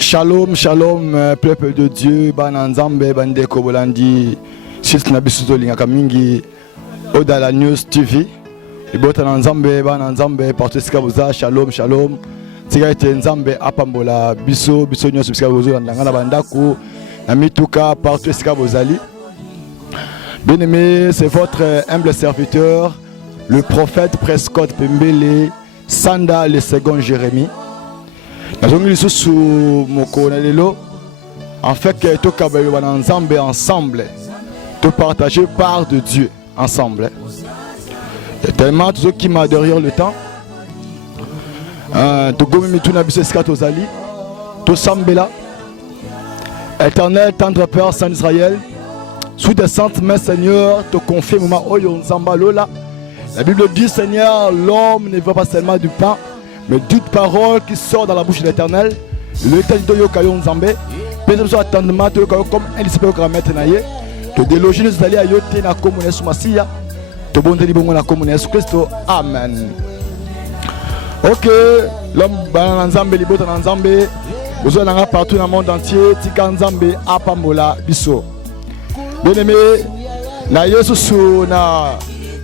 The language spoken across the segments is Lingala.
Shalom, shalom, peuple de Dieu, Bananzambe, Bande Kobolandi, Sis Nabisuto Lingakamingi, Odala News TV, Ibotananzambe, Bananzambe, Porteskabuza, shalom, shalom, Tigaite Nzambe, Apambola, Biso, Biso News, Biskabuzo, Nangana Bandaku, Namituka, Porteskabuzali. Bien-aimé, c'est votre humble serviteur, le prophète Prescott Pembele, Sanda, le second Jérémie. En fait, tout ensemble, ensemble, tout partager par de Dieu ensemble. Il y a tellement de ceux qui m'ont derrière le temps. Tout sambela, éternel, tendre Père, Saint Israël, sous des saintes mains, Seigneur, te confie moment Lola. La Bible dit, Seigneur, l'homme ne veut pas seulement du pain, mais toute parole qui sort dans la bouche de l'Éternel, le temps de Yokayon Zambé, peut-être attendement comme un disciple qui va mettre naïe, te déloger nous aller à yoter na commune Soumassia, te bonne libon na commune Christ. Amen. Ok, l'homme dans Zambé, libot dans Zambé, vous en avez partout dans le monde entier, Tika Zambé, Apambola, Bisso. Bien aimé, na Yesu na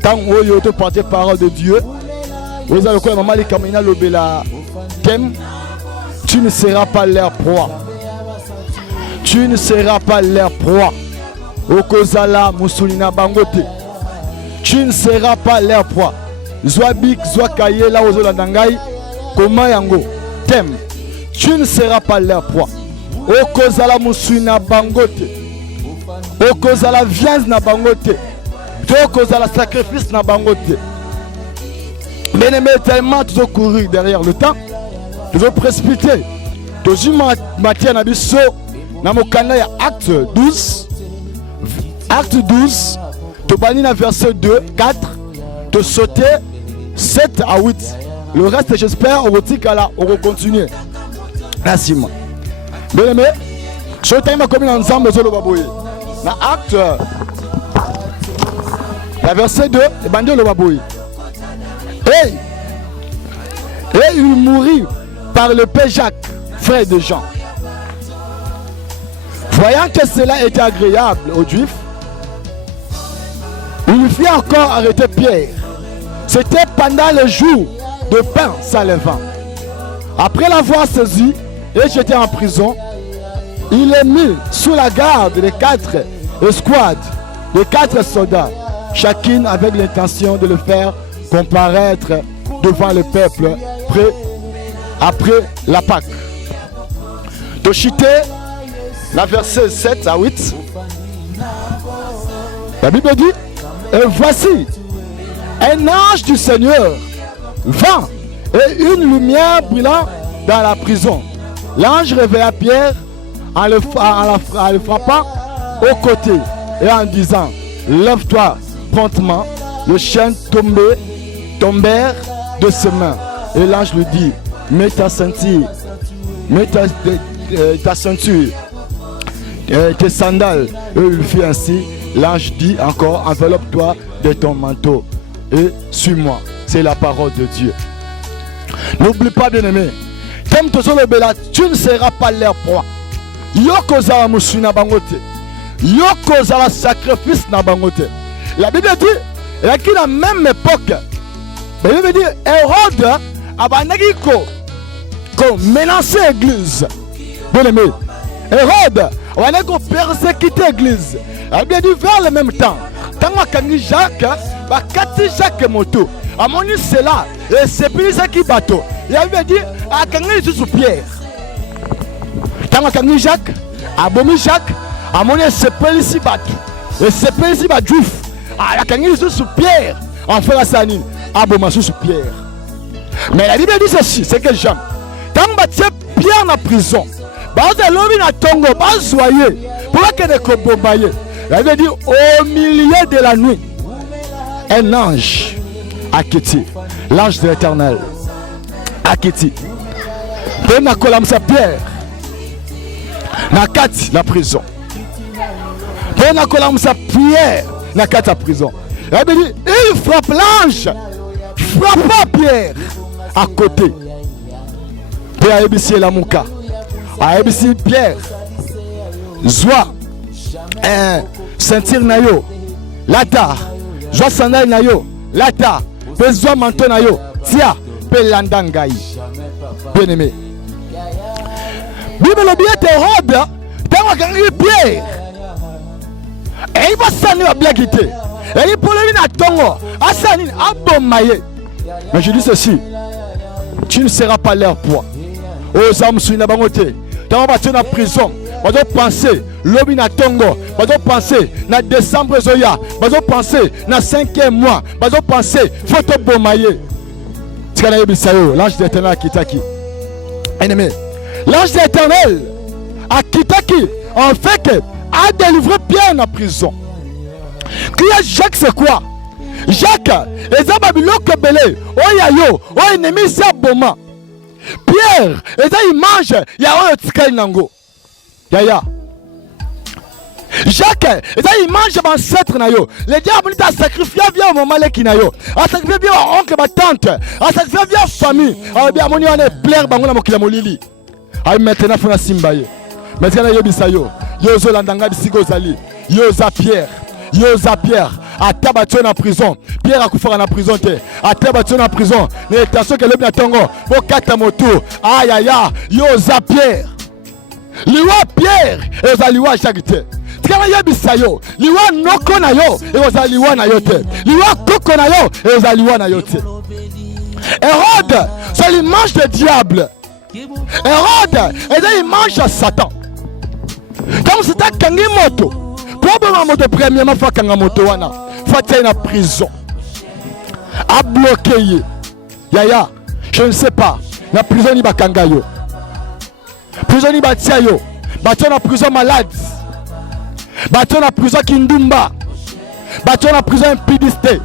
tant où yo te porter parole de Dieu. Vous avez quoi, maman, les Kamina Lobela thème, tu ne seras pas leur proie. Tu ne seras pas leur proie. Okozala Moussoulina Bangote. Tu ne seras pas leur proie. Zouabik, Zouakaye, la Ozola Dangai, Koma Yango. Thème, tu ne seras pas leur proie. Okozala Moussoulina Bangote. Okozala viande na Bangote. Okozala sacrifice na Bangote. Bien aimé, tellement tu as couru derrière le temps, tu veux précipiter. Tu as matière na biso, na mokanda ya acte 12, acte 12, tu banni na verset 2, 4, tu sauter 7 à 8. Le reste, j'espère, on va continuer. Merci. Bien aimé, je t'aime comme ensemble, na acte, la verset 2, et bandi le babouille. Et il mourut par le père Jacques, frère de Jean. Voyant que cela était agréable aux Juifs, il fit encore arrêter Pierre. C'était pendant le jour de pain sans levain. Après l'avoir saisi et jeté en prison, il est mis sous la garde des 4 escouades, des 4 soldats, chacune avec l'intention de le faire comparaître devant le peuple près après la Pâque. Toshité, la verset 7 à 8. La Bible dit, et voici, un ange du Seigneur vint et une lumière brûlant dans la prison. L'ange réveilla Pierre en le frappant au côté et en disant, lève-toi promptement. Le chien tombèrent de ses mains. Et l'ange lui dit, mets ta ceinture, tes sandales. Et il fit ainsi. L'ange dit encore, enveloppe-toi de ton manteau et suis-moi. C'est la parole de Dieu. N'oublie pas, bien-aimé, comme tu ne seras pas leur proie. Yoko zala musu na bangote. Yoko zala sacrifice na bangote. La Bible dit, et à la même époque, il veut dire Hérode a menacé l'église. Bien aimé, Hérode a persécuté l'église. Il a dit vers le même temps. Tant que Jacques, Jacques Moto, a moni cela, et c'est plus ça qui bateau. Il avait dit à Kangé sous Pierre. Tant que Jacques, a bomi Jacques, a moni c'est plus ici bateau. Et c'est plus ici bateau. Ah, la Kangé sous Pierre, en fait la sanine, a bomi sous Pierre. Mais la Bible dit ceci, c'est que Jean, tant que Pierre en prison, l'homme na tongo, soyez, pour que ne combaye. La Bible dit au milieu de la nuit, un ange a quitté, l'ange de l'Éternel a quitté. Pour na kolamsa Pierre, na kati la prison. Pour na kolamsa Pierre, na kati la prison. La Bible dit il frappe l'ange, frappa Pierre à côté. Pierre a ébissé la mouka. Aebisi Pierre. Zwa. Sentir na yo. Lata. Zwa sandal na yo. Lata. Pe zwa manteau na yo. Tia. Pe landangai. Bien aimé. Bible bien Hérode. Tant que Pierre. Et il va s'en aller à blaguiter. Et il peut le à Tongo. À Sanine. À Bomaye. Mais je dis ceci. Tu ne seras pas leur poids. Aux âmes sous une bangote. Tant que tu es en prison. Vous devez penser. Lobby na Tongo. Vous devez penser. Na décembre Zoya. Vous devez penser. Na 5e mois. Vous devez penser. Photo Bomaye. L'ange d'éternel à Kitaki. Ennemi. L'ange d'éternel à Kitaki. En fait, a délivré Pierre en prison. Jacques, c'est quoi? Jacques, et Zababilo Kebele, Oyayo, O ennemi, c'est Boma. Pierre, et ça, il mange, il y a un tika nango. Yaya. Jacques, et ça, il mange ancêtre nayo. Les diables, ils ont sacrifié bien au moment qui nayo. A sacrifié bien au oncle, ma tante. A sacrifié bien à famille. A bien, mon yon est plaire, bango na mokila molili. A maintenant, il faut na simbaye. Maintenant, il y a yo. Yozo landanga bisiko zali. Yoza Pierre. Yoza Pierre. A tabattu en prison. Pierre a coupé en prison. A tabattu en prison. N'étation que le bien tongo. Bo kata moto. Aïe aïe aïe. Yoza Pierre. Liwa Pierre. Yoza liwa Jagite. Tkana yebisa yo. Liwa noko na yo. Yoza liwa na yote. Liwa koko na yo. Yoza liwa na yote. Hérode, c'est l'image du diable. Hérode, et il mange à Satan. Quand c'est un kangi moto, pour moto premièrement fois kanga moto wana, faut na prison, à bloquer. Yaya, je ne sais pas. La prison ni bakanga yo, prison ni batia yo, batia na prison malade, batia na prison kindumba, batia na prison impudicité,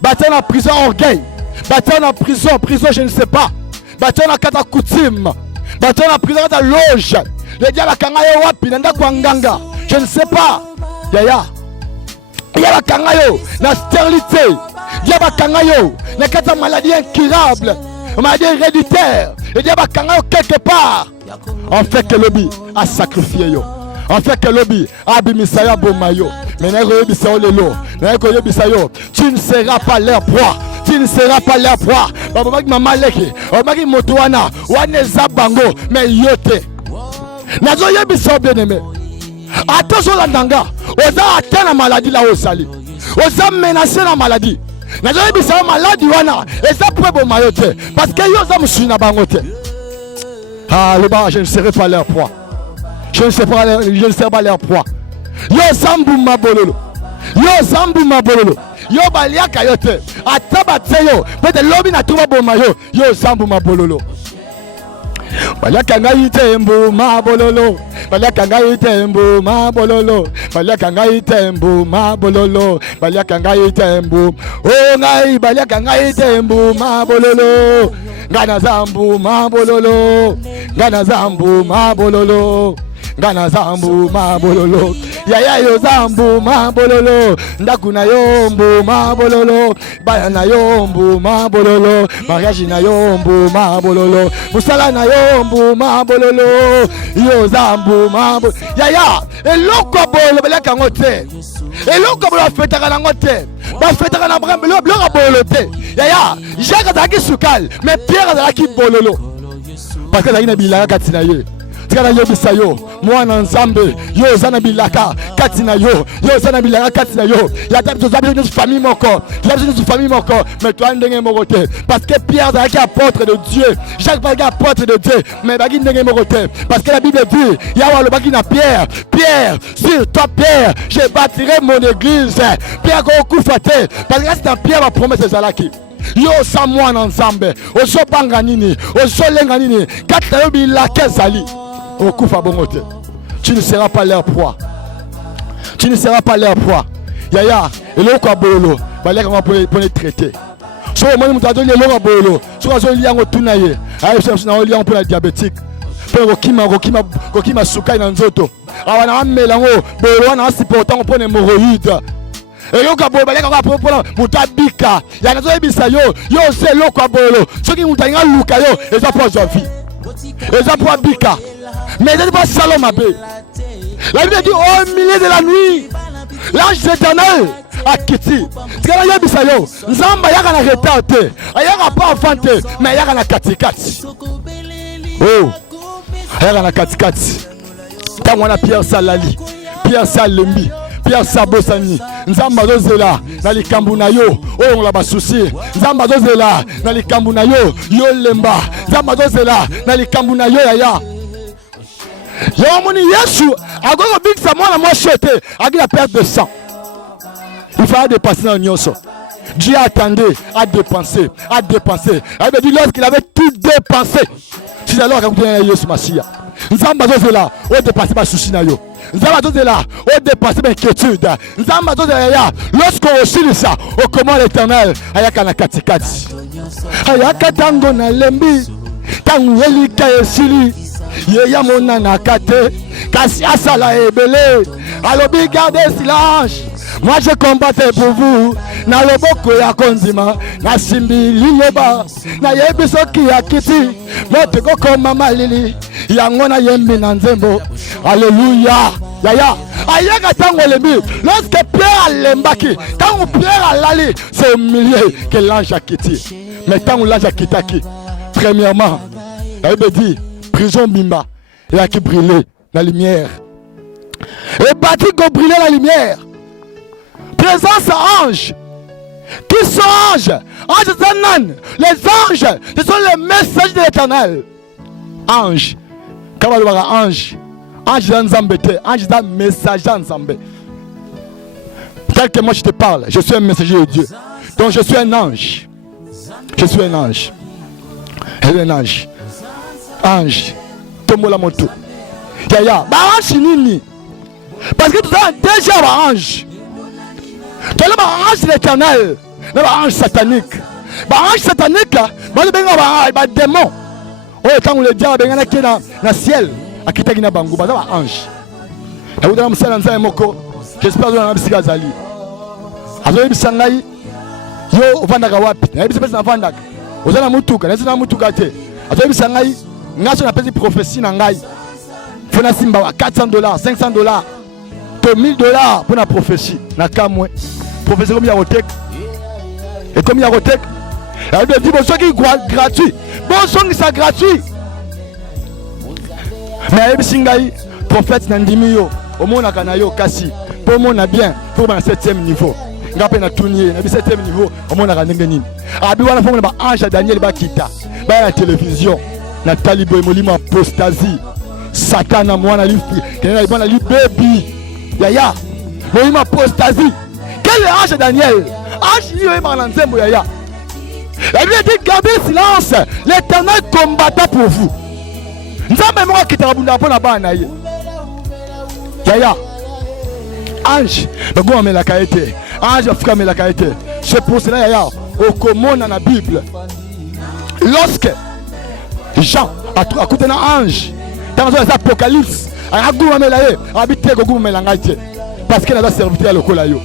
batia na prison orgueil, batia na prison je ne sais pas, batia na kata coutume, batia na prison kata loge. Les diables kangayo wapi nanda kwa nganga. Je ne sais pas. Yaya. Yaya kangayo na stérilité. Diable kangayo na kata maladie incurable, maladie héréditaire. Les diables kangayo quelque part. En fait que lobby a sacrifié yo. En fait que lobby a bimisaya bomayo. Mais n'ayez bisao lelo. N'ayez bisayo. Tu ne seras pas leur proie. Tu ne seras pas leur proie. Babaki mamaleki. Babaki motoana. Waneza bango. Mais yote. Nazo yebiso bien aimé. Attention la ndanga. Oza atteint la maladie là au sali. Oza menacer la maladie. Nazo yebiso maladie wana. Et ça pourrait bon mayote. Parce que yoza musina bangote. Ah le bas je ne serai pas leur proie. Je ne serai pas leur proie. Yo zambu mabololo. Yo zambu mabololo. Yo balia kayote. Atabatse yo. Peut-être lobi na tuba bon mayo. Yo zambu mabololo. Balakanga itembo mabololo. Balakanga itembo mabololo. Balakanga itembo mabololo. Balakanga itembo. Oh ngai balakanga itembo mabololo. Ngana zambu mabololo. Ngana zambu mabololo. Ngana zambu mabololo. Yaya yo zambu mabololo. Ndakuna yombu mabololo. Baya na yombu mabololo. Mariage na yombu mabololo. Musala na yombu mabololo. Yo zambu mabololo. Yaya eloko bolo belaka ngote. Eloko bolo fetaka na ngote. Ba fetaka na brambe lo blora bolo te. Yaya Jacques azaki sukal mais Pierre azaki bololo. Parce que azaki na bilaka katina ye. Tika yo bisayo mwana nzambe yo zana bilaka katina yo zana bilaka katina yo ya tabi zabi une famille moko la une famille moko mais toi ndenge morote parce que Pierre est apôtre de Dieu, Jacques est apôtre de Dieu mais bagi ndenge morote parce que la Bible dit ya le bagi na Pierre sur toi Pierre je bâtirai mon église. Pierre ko kufate parce que c'est Pierre la promesse de Zalaki. Yo sa mwana nzambe oso banga nini oso lenga nini kata yo bilaka zali. Tu ne seras pas leur proie. Tu ne seras pas leur proie. Yaya, et le quoi bolo, pour les traiter. So moi nous t'adonne le quoi bolo. So on lien au tunaye. Aïe, c'est un lien pour la diabétique. Pour Rokima sukai na nzoto. Awana melango, bolo na supportant pour les hémorroïdes. Et yo quoi bolo, baleka pour mutabika. Ya nazo ebisa yo c'est le quoi bolo. Ceux qui mutanga luka yo, et ça pour vie. Et ça pour bika. Mais il ne dit pas Salom Abbé. La Bible dit au milieu de la nuit, l'ange de l'Éternel a quitté. C'est que là, Bisayo, Nzamba yaka na retard, ayaka pas enfant, mais yaka na katikati. Oh, ayaka na katikati. Tant on a Pierre Salali, Pierre Salembi, Pierre Sabosani, Nzamba dozela, na likambu na yo, oh on l'a pas souci. Nzamba dozela, na likambu na yo, yo lemba. Nzamba dozela, na likambu na yo yaya. Yomoni Yesu, a gogo big sa moi moi choté, a la perte de sang. Il fallait dépenser dans l'ignoce. Dieu attendait à dépenser, à dépenser. Il dit lorsqu'il avait tout dépensé. C'est alors qu'il a dit Yesu Massia. Nzamba dozela, o dépasser ma souci na yo. Nzamba dozela, o dépasser ma inquiétude. Nzamba dozela, lorsqu'on oscille ça, au comment l'Éternel, ayaka na katikati. Ayaka tango na lembi, tango elika esili. Yeya mona na kate, kasi asala ebele. Alobi gardez silence. Moi je combattais pour vous. Na loboko ya konzima, na simbi liloba, na yebiso ki ya kiti. Mote koko mama lili, yango na yembi na nzembo. Alléluia. Yaya. Ayaka tango lembi. Lorsque Pierre lembaki, tango Pierre alali, c'est au milieu que l'ange a quitté. Mais tango l'ange a quitté, premièrement, elle me dit, prison Bimba, il a qui brûlé la lumière. Et bâti qui brûlé la lumière. Présence ange. Qui sont anges? Anges Zanan. Les anges, ce sont les messages de l'Éternel. Ange. Comment le ange? Ange d'Anzambete. Ange d'un messager d'Anzambé. Tel que moi je te parle, je suis un messager de Dieu. Donc je suis un ange. Je suis un ange. Je suis un ange. Ange. Tomola moto. Yaya. Bah ange nini. Parce que tout ça déjà un ange. Tu as un ange de l'Éternel. Un ange satanique. Un ange satanique, un démon. Oh, quand on le dit, il y a un ciel. Il y a un ange. J'espère que vous avez un ange. Azoyi bisangai yo ovandaka wapi na yebisa pesa navandaka ozana mutuka na mutuka te azoyi bisangai ngaso na pesi prophétie na ngai fona simba wa $400 $500 to $1000 pour la prophétie na kamwe prophétie comme ya rotek et comme ya rotek la Bible dit bon qui gratuit bon son qui ça gratuit mais yebisa ngai prophète na ndimi yo omona kana yo kasi pour mona bien pour na 7e niveau ngape na tunier na 7e niveau omona ka ndenge nini abi wana fo ba ange Daniel ba kita ba la télévision na talibo molimo apostasie satana mwana lifi kena ibana li baby yaya molimo apostasie quel ange Daniel ange lui est dans nzembo yaya la Bible dit gardez silence l'Éternel combattra pour vous nzambe mo kita bunda pona bana ye yaya ange bago amela kaete ange afrika amela kaete c'est pour cela yaya au commun dans la Bible lorsque Jean a écouté un ange dans l'Apocalypse a goumamela ye habité ko goumamela ngaite parce qu'il a la serviteur le kolayo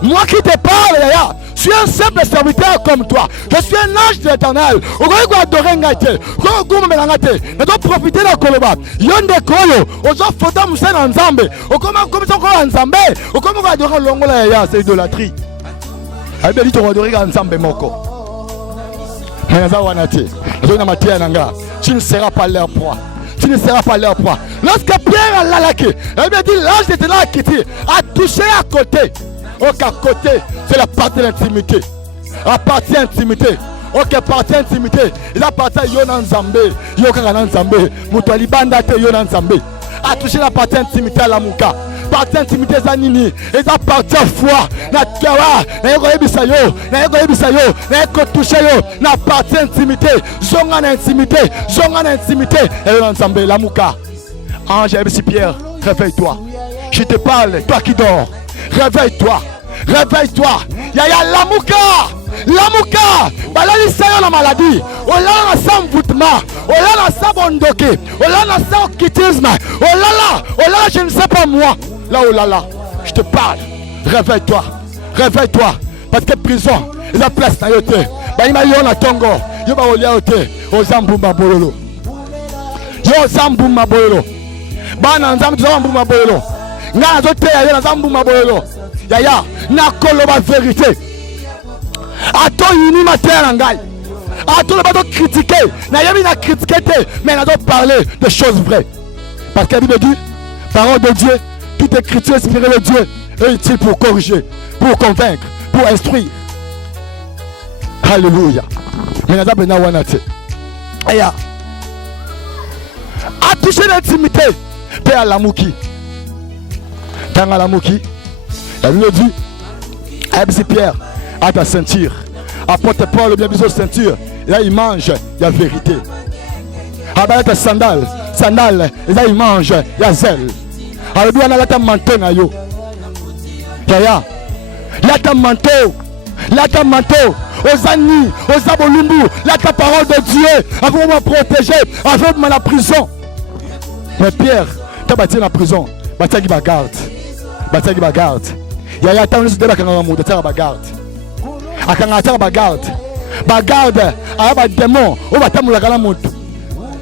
moi qui te parle yaya je suis un simple serviteur comme toi. Je suis un ange de l'Éternel. On va adorer ngaite. On va ngaite. On doit profiter de la koloba. Yonde koyo. On doit foutre moussa dans Nzambe. On commence comme ça encore Nzambe. On commence à adorer l'ongola yaya, c'est idolâtrie. Elle dit on va adorer Nzambe moko. Mais Nzambe wanate. Zona matia nanga. Tu ne seras pas leur proie. Tu ne seras pas leur proie. Lorsque Pierre a lalaké, elle me dit l'ange de l'Éternel a touché à côté. Ok, à côté, c'est la partie de l'intimité. La partie intimité. Ok, partie intimité. Il a parti à Yonan Zambé. Yonan Zambé. Moutouali Bandate Yonan Zambé. A touché la partie intimité à la Mouka. Partie intimité Zanini. Et ça partie à foi. Na Kawa. Na Yoko Ebisayo. Na Yoko Ebisayo. Na Yoko touché yo. Na partie intimité. Zongan intimité. Zongan intimité. Et Yonan Zambé. La Mouka. Ange Ebisi Pierre. Réveille-toi. Je te parle. Toi qui dors. Réveille-toi. Réveille-toi. Yaya Lamouka. Lamouka. Balali sayo la maladie. Olala sans voûtement. Olala sans bondoké. Olala sans quitisme. Olala je ne sais pas moi. Là olala. Je te parle. Réveille-toi. Réveille-toi. Parce que prison. Il a place na yote. Ba ima yo na tongo. Yo ba olia yote. Ozambumba bololo. Yo yo zambu maboyelo bana nzambe zambu maboyelo nga zo te ya zambu maboyelo yaya na koloba vérité ato yini matera ngai ato le bato critiquer na yemi na critiquer te mais na zo parler de choses vraies parce que la Bible dit parole de Dieu toute écriture inspirée de Dieu est utile pour corriger pour convaincre pour instruire. Alléluia. Mais na zabena wana te aya a touché l'intimité pe à l'amuki tanga l'amuki la Bible dit Absi Pierre à ta ceinture apporte Paul bien besoin de ceinture et là il mange il y a vérité à ta sandale et là il mange il y a zèle alléluia na ta manteau na yo yaya là ta manteau aux amis, aux abolumbu, la parole de Dieu, avant de me protéger, avant de me la prison. Mais Pierre, tu as bâti la prison, bâti la garde. Il y a tant de choses qui sont la garde. A quand la garde, a des démons, on va t'amuler la montre.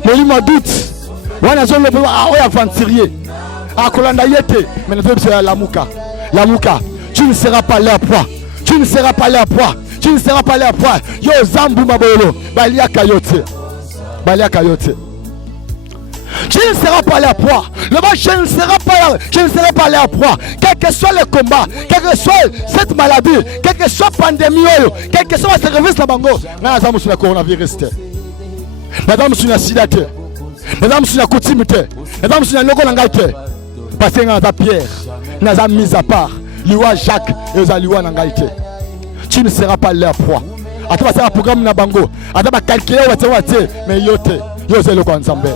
Mais il m'a doute, on a besoin de aventurier. A Kolanda yete, mais nous devons la mouka. Tu ne seras pas là à poids. Tu ne seras pas là à poids. Yo zambu maboyelo balia kayote. Tu ne seras pas là à poids. Le match, je ne serai pas là à poids. Quel que soit le combat, quelle que soit cette maladie, quelle que soit la pandémie, quel que soit le service de la bango, nous sur le coronavirus. Madame sur la sida, madame sur la coutume, madame sur la logo langaïté. Parce que nous avons Pierre, nous avons mis à part, Liwa Jacques et nous avons Liwa langaïté. Tu ne seras pas là à poids. Tu vas faire un programme na bango. Tu vas calculer mais yote, c'est le ensemble.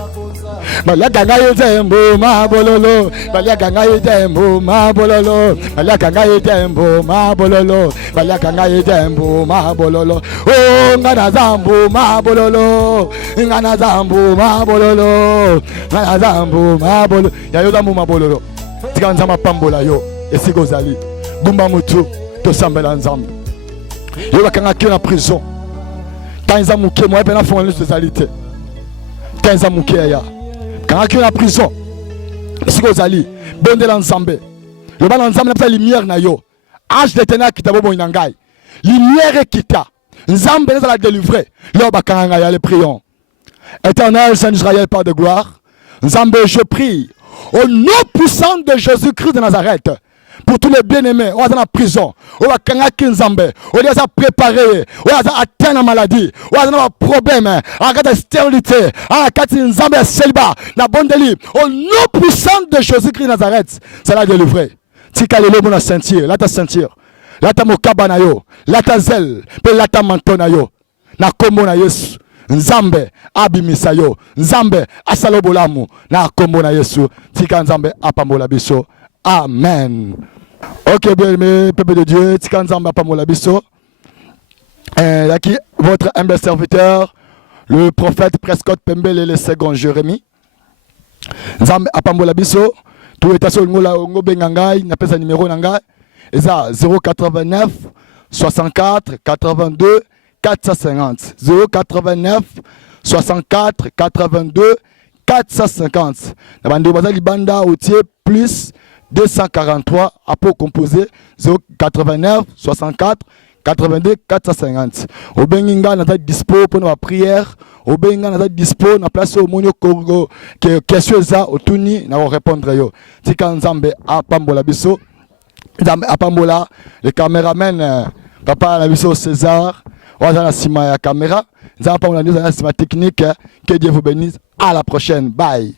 Balia ganga yedembo mabololo, balia ganga yedembo mabololo, balia ganga yedembo mabololo, balia ganga yedembo mabololo. Oh ngana zambo mabololo, ngana zambo mabololo, ngana zambo mabololo. Ya yo zambo mabololo. Tikanza mapambola yo, esigozali. Gumba mutu to sambela nzambe. Yo bakanga ki na prison. Tanza muke moi pena fond de salité. Tanza muke ya. Quand tu es en prison, si vous allez, bon de l'ensemble, le bon ensemble n'a pas lumière na yo. Ange d'éternel qui t'a bon inangai. Lumière qui t'a. Nzambe nous a délivré. Là bakanga ya les prions. Éternel Saint Israël par de gloire. Nzambe je prie au nom puissant de Jésus-Christ de Nazareth. Pour tous les bien-aimés, on est dans la prison, on va Nzambe, on est préparé, on est atteint la maladie, on est dans un problème, on a la stérilité, on a Nzambe célibat, la bonne délivrance, au nom puissant de Jésus-Christ de Nazareth, c'est la délivrée. Tika lelo mona ceinture, la ta ceinture, la ta mokaba na yo, la ta zèle, pe la ta manteau na yo, na kombo na Yesu. Nzambe abimisa yo, Nzambe asalobolamu, na kombo na Yesu, tika Nzambe apambola biso. Amen. Ok, bien, mes peuple de Dieu, Tikanzamba Pamolabiso. Là qui votre humble serviteur, le prophète Prescott Pembele le second Jérémie. Nzambe Apamolabiso, tout est à ce ngo bengangai, n'a pas sa numéro nanga. Et ça 089 64 82 450. 089 64 82 450. La bande de Libanda Outier plus 243 après composé 089 64 82 450. Au Benginga n'a pas dispo pour nos prières. Au Benginga n'a pas dispo na place au Monio Congo que question ça au Tuni na répondre yo. Tika Nzambe apambola biso. Nzambe apambola le caméraman papa na biso César. On a la cima ya caméra. Nzambe apambola nous la cima technique. Que Dieu vous bénisse. À la prochaine. Bye.